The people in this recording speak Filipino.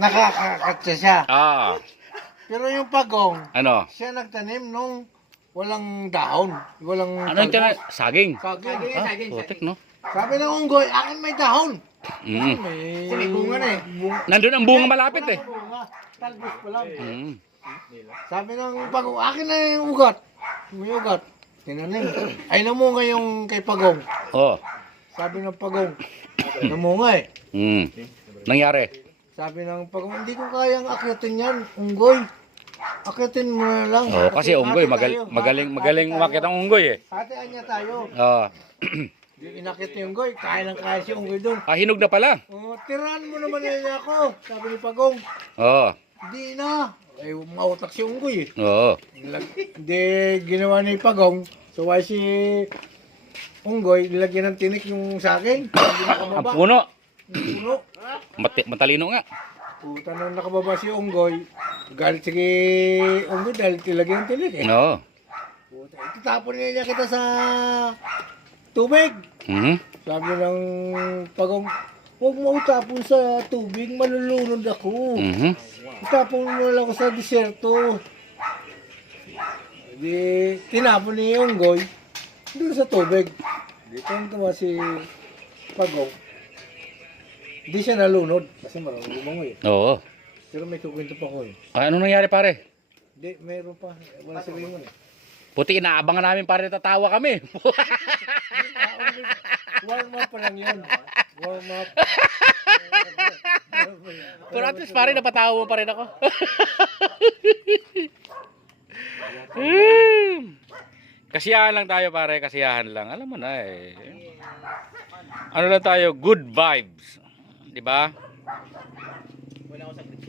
nakakakatsa siya. Ah, Pero yung pagong, ano? siya nagtanim nung walang dahon. Walang Ano yung talbos. saging? Saging. Ah, putik, no? Sabi ng unggoy, akin may dahon. Mm. May bunga na eh. Nandun ang bunga malapit eh. Bunga. Talbos pa lang. Mm. Sabi ng pagong, akin na yung ugat. May ugat. Tinanim. Ay namunga yung kay pagong. Oh. Sabi ng pagong, namunga eh. Mm. Nangyari? Sabi ng pagong, hindi ko kayang akyatin yan, unggoy. Akyatin mo na lang. Oh, kasi unggoy, Hati tayo. magaling Hati umakyat tayo. ang unggoy eh. Hatian niya tayo. Oh. Yung inakit niya yung unggoy, kaya lang kaya si unggoy doon. Ah, hinog na pala. Oh, tirahan mo naman niya ako. Sabi ni pagong, Oh. hindi na. Ay, mautak si unggoy eh. Oo. Hindi ginawa ni pagong. So, why si unggoy, nilagyan ng tinik yung sa akin. Hindi Ang nakababa. puno. Yung puno. Matalino nga. Puta nung nakababa si unggoy. Galit si unggoy dahil tilagyan ng tinik eh. Oo. Puta, itatapon niya kita sa tubig. Mhm. Sabi ng pagong, huwag mo itapon sa tubig, malulunod ako. Mhm. Itapon mo lang ako sa disyerto. Di, tinapon ni unggoy doon sa tubig. Di tuwa si pagong. Di siya nalunod kasi marunong lumangoy. Oo. Pero may kukwento pa ko eh. Ah, ano nangyari pare? Di, meron pa. Wala si Raymond eh. Puti inaabangan namin pare, tatawa kami. Warm up pa lang yun. Warm up. Pero at least pare, napatawa mo pa rin ako. Kasiyahan lang tayo pare, kasiyahan lang. Alam mo na eh. Ano lang tayo, good vibes. 'Di ba? Wala ako sa grip.